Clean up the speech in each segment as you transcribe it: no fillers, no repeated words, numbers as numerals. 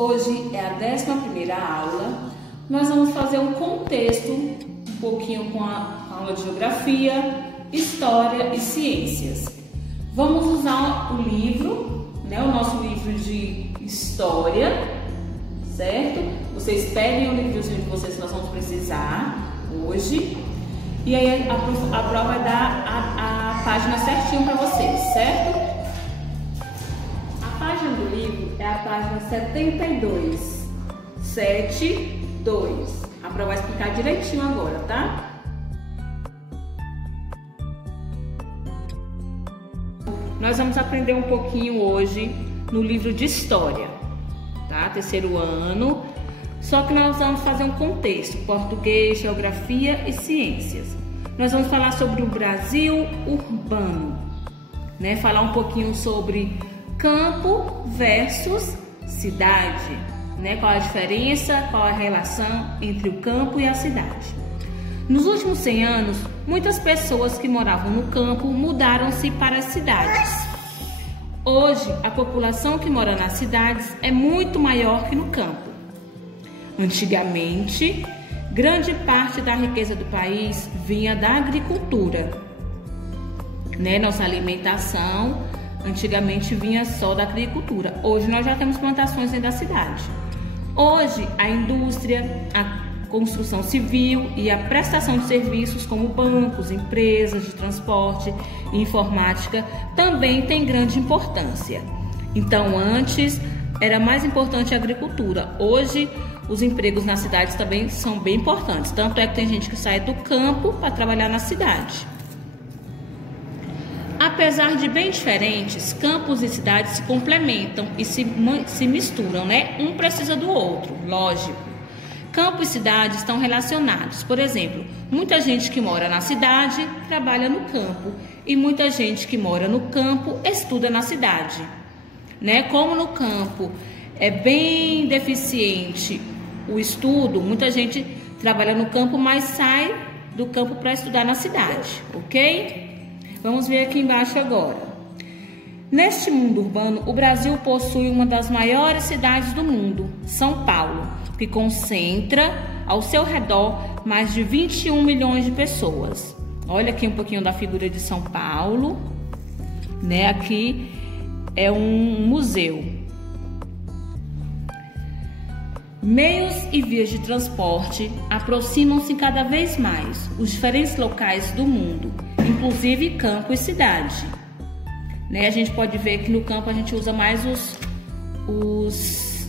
Hoje é a 11ª aula. Nós vamos fazer um contexto, um pouquinho com a aula de Geografia, História e Ciências. Vamos usar o livro, o nosso livro de História, certo? Vocês peguem o livrozinho de vocês que nós vamos precisar hoje. E aí a prova vai dar a página certinho para vocês, certo? A página do livro é a página 72. 72. A prova vai explicar direitinho agora, tá? Nós vamos aprender um pouquinho hoje no livro de História, tá? 3º ano. Só que nós vamos fazer um contexto: português, geografia e ciências. Nós vamos falar sobre o Brasil urbano, falar um pouquinho sobre campo versus cidade, qual a diferença, qual a relação entre o campo e a cidade. Nos últimos 100 anos, muitas pessoas que moravam no campo mudaram-se para as cidades. Hoje, a população que mora nas cidades é muito maior que no campo. Antigamente, grande parte da riqueza do país vinha da agricultura. Nossa alimentação antigamente vinha só da agricultura. Hoje nós já temos plantações dentro da cidade. Hoje a indústria, a construção civil e a prestação de serviços como bancos, empresas de transporte e informática também tem grande importância. Então antes era mais importante a agricultura. Hoje os empregos nas cidades também são bem importantes. Tanto é que tem gente que sai do campo para trabalhar na cidade. Apesar de bem diferentes, campos e cidades se complementam e se misturam, Um precisa do outro, lógico. Campo e cidade estão relacionados. Por exemplo, muita gente que mora na cidade trabalha no campo e muita gente que mora no campo estuda na cidade. Como no campo é bem deficiente o estudo, muita gente trabalha no campo, mas sai do campo para estudar na cidade, ok? Vamos ver aqui embaixo agora. Neste mundo urbano, o Brasil possui uma das maiores cidades do mundo, São Paulo, que concentra ao seu redor mais de 21 milhões de pessoas. Olha aqui um pouquinho da figura de São Paulo, Aqui é um museu. Meios e vias de transporte aproximam-se cada vez mais os diferentes locais do mundo, inclusive campo e cidade. A gente pode ver que no campo a gente usa mais os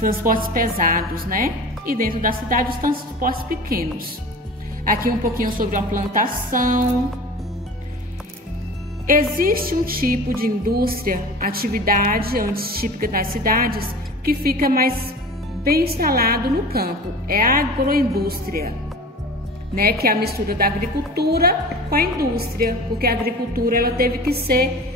transportes pesados, E dentro da cidade os transportes pequenos. Aqui um pouquinho sobre uma plantação. Existe um tipo de indústria, atividade antes típica das cidades, que fica mais bem instalado no campo. É a agroindústria, que é a mistura da agricultura com a indústria, porque a agricultura ela teve que ser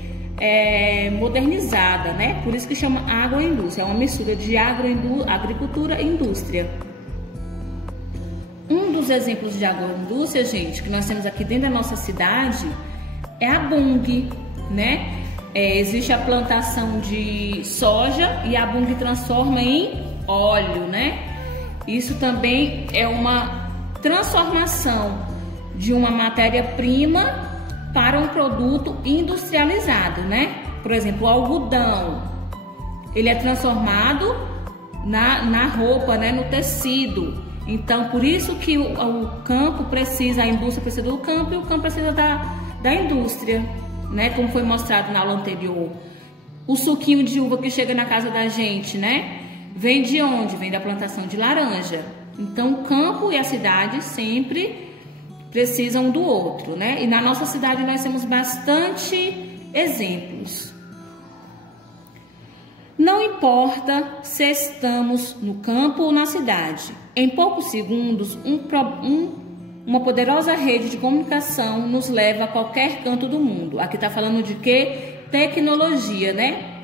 modernizada, Por isso que chama agroindústria, é uma mistura de agricultura e indústria. Um dos exemplos de agroindústria, gente, que nós temos aqui dentro da nossa cidade é a Bunge, existe a plantação de soja e a Bunge transforma em óleo, Isso também é uma transformação de uma matéria-prima para um produto industrializado, Por exemplo, o algodão, ele é transformado na roupa, no tecido. Então, por isso que o campo precisa, a indústria precisa do campo e o campo precisa da indústria, Como foi mostrado na aula anterior. O suquinho de uva que chega na casa da gente, Vem de onde? Vem da plantação de laranja. Então, o campo e a cidade sempre precisam um do outro, E na nossa cidade nós temos bastante exemplos. Não importa se estamos no campo ou na cidade. Em poucos segundos, uma poderosa rede de comunicação nos leva a qualquer canto do mundo. Aqui está falando de quê? Tecnologia,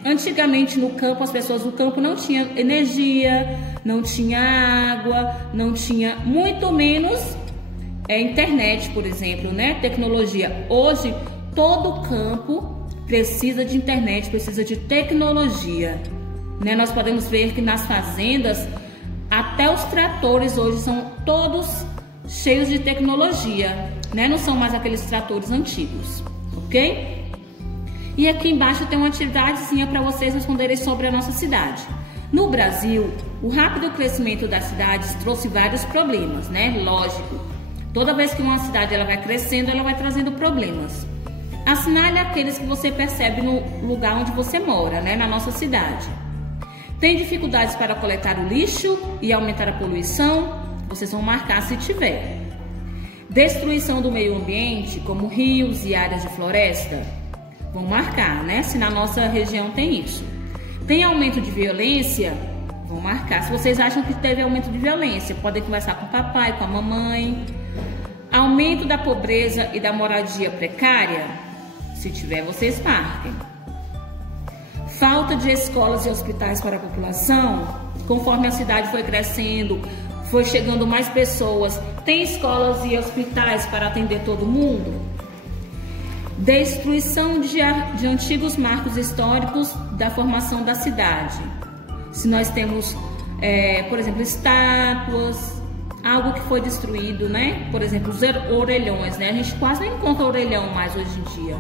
Antigamente no campo, as pessoas do campo não tinham energia, não tinha água, não tinha muito menos internet, por exemplo, Tecnologia. Hoje, todo campo precisa de internet, precisa de tecnologia. né? Nós podemos ver que nas fazendas, até os tratores hoje são todos cheios de tecnologia, né? Não são mais aqueles tratores antigos, ok? E aqui embaixo tem uma atividadezinha para vocês responderem sobre a nossa cidade. No Brasil, o rápido crescimento das cidades trouxe vários problemas, né? Lógico, toda vez que uma cidade ela vai crescendo, ela vai trazendo problemas. Assinale aqueles que você percebe no lugar onde você mora, né? Na nossa cidade. Tem dificuldades para coletar o lixo e aumentar a poluição? Vocês vão marcar se tiver. Destruição do meio ambiente, como rios e áreas de floresta? Vão marcar, né? Se na nossa região tem isso. Tem aumento de violência? Vão marcar. Se vocês acham que teve aumento de violência, podem conversar com o papai, com a mamãe. Aumento da pobreza e da moradia precária? Se tiver, vocês marquem. Falta de escolas e hospitais para a população? Conforme a cidade foi crescendo, foi chegando mais pessoas, tem escolas e hospitais para atender todo mundo? Destruição de antigos marcos históricos da formação da cidade. Se nós temos, por exemplo, estátuas, algo que foi destruído, né? Por exemplo, os orelhões, né? A gente quase não encontra orelhão mais hoje em dia,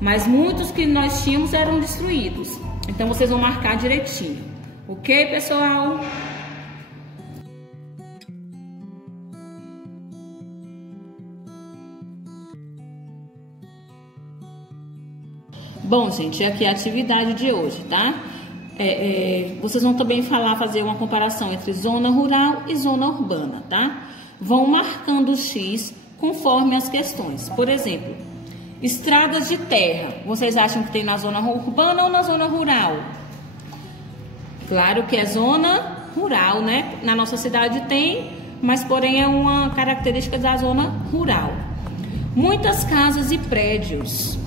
mas muitos que nós tínhamos eram destruídos. Então vocês vão marcar direitinho, ok, pessoal? Bom, gente, aqui é a atividade de hoje, tá? Vocês vão também fazer uma comparação entre zona rural e zona urbana, tá? Vão marcando o X conforme as questões. Por exemplo, estradas de terra, vocês acham que tem na zona urbana ou na zona rural? Claro que é zona rural, né? Na nossa cidade tem, mas porém é uma característica da zona rural. Muitas casas e prédios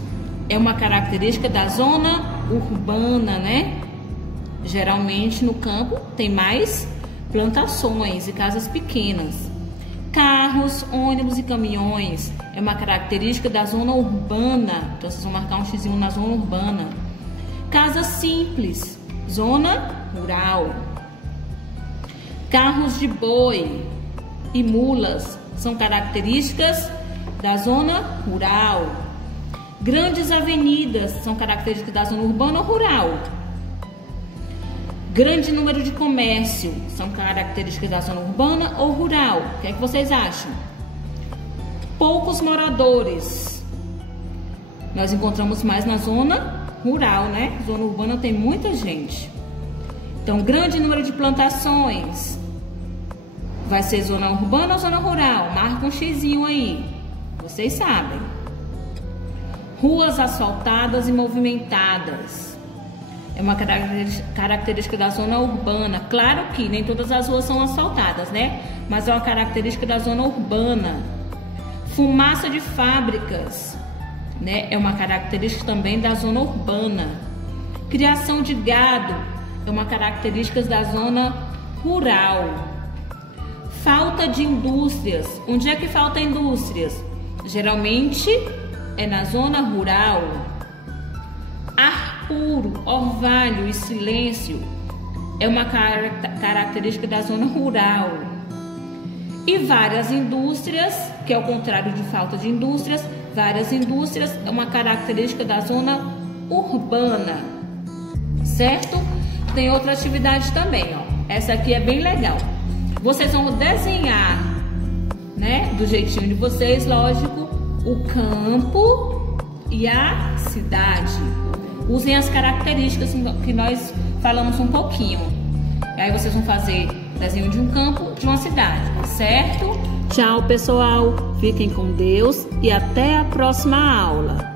é uma característica da zona urbana, né? Geralmente no campo tem mais plantações e casas pequenas. Carros, ônibus e caminhões é uma característica da zona urbana. Então vocês vão marcar um xizinho na zona urbana. Casas simples, zona rural. Carros de boi e mulas são características da zona rural. Grandes avenidas são características da zona urbana ou rural. Grande número de comércio são características da zona urbana ou rural. O que é que vocês acham? Poucos moradores. Nós encontramos mais na zona rural, né? Zona urbana tem muita gente. Então, grande número de plantações. Vai ser zona urbana ou zona rural? Marca um xizinho aí. Vocês sabem. Ruas asfaltadas e movimentadas. É uma característica da zona urbana. Claro que nem todas as ruas são asfaltadas, né? Mas é uma característica da zona urbana. Fumaça de fábricas, né? É uma característica também da zona urbana. Criação de gado é uma característica da zona rural. Falta de indústrias. Onde é que falta indústrias? Geralmente é na zona rural. Ar puro, orvalho e silêncio é uma característica da zona rural. E várias indústrias, que é o contrário de falta de indústrias, várias indústrias é uma característica da zona urbana, certo? Tem outra atividade também, ó. Essa aqui é bem legal. Vocês vão desenhar, né, do jeitinho de vocês, lógico, o campo e a cidade. Usem as características que nós falamos um pouquinho. E aí vocês vão fazer desenho de um campo, de uma cidade, certo? Tchau, pessoal. Fiquem com Deus e até a próxima aula.